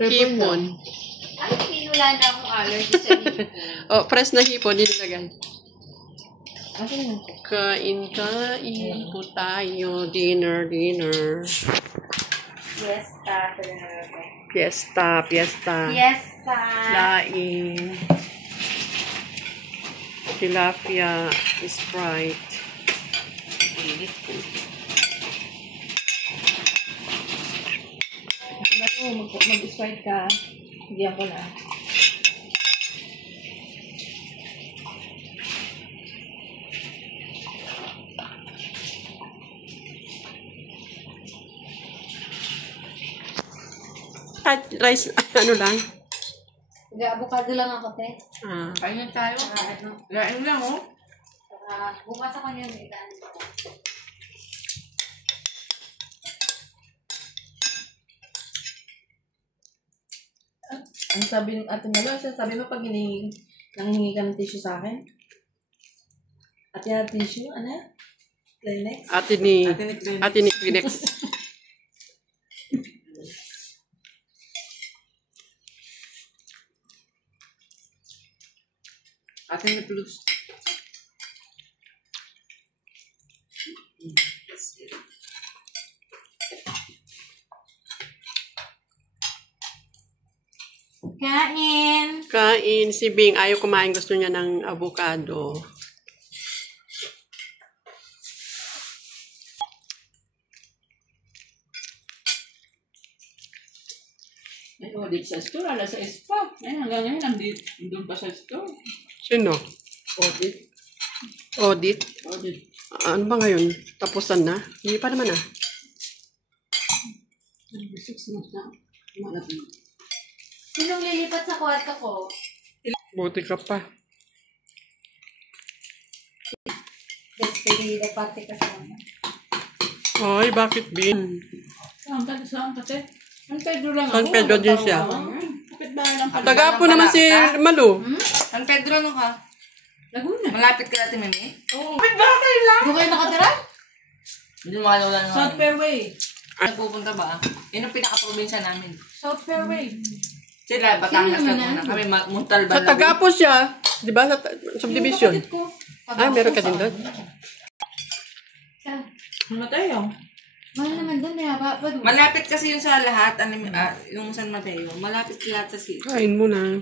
Hipon. Ay, wala na akong allergy sa hipon. Oh, fresh na hipon, nilagay. Okay. Kain po tayo. Dinner. Fiesta. Laing. Tilapia. Sprite. Mag-sprite ka. Hindi ako na. Rice, ano lang? Avocado lang ako, te. Kain tayo. Lain lang, oh. Bukas ako niya may daan ako. Ang sabi ng Ate Malo, sabi mo pag nanghingi ka ng tissue sa akin? Ate na tissue, ano? Kleenex? Ate ni Kleenex. Ate ni Plus. Kain! Si Bing, ayaw kumain. Gusto niya ng avocado. Ay, audit sa store. Alas 6 pa. Ay, hanggang ngayon, nandun pa sa store. Sino? Audit? Ano ba ngayon? Tapusan na? Hindi pa naman 6 months na. Sinong lilipat sa kwarto ko? Buti ka pa. Despedida party ka sa mga. Ay, bakit Bing? Saan ka, te? San Pedro lang ako. San Pedro din siya. Kapit ba lang pala? Taga po naman si Malu. San Pedro, ano ka? Laguna. Malapit ka natin, Mimi? Oo. Kapit ba kayo lang? Doon kayo nakatira? Hindi makalala naman. South Fairway. Nagpupunta ba? Yun ang pinaka-probinsya namin. South Fairway. Sila, Batangas na kami, Montalban. Sa taga po siya. Di ba? Sa subdivision. Kapatid ko. Meron ka din doon? Mateo. Mahal naman doon. Malapit kasi yun sa lahat, yung San Mateo. Malapit lahat sa city. Kain mo na.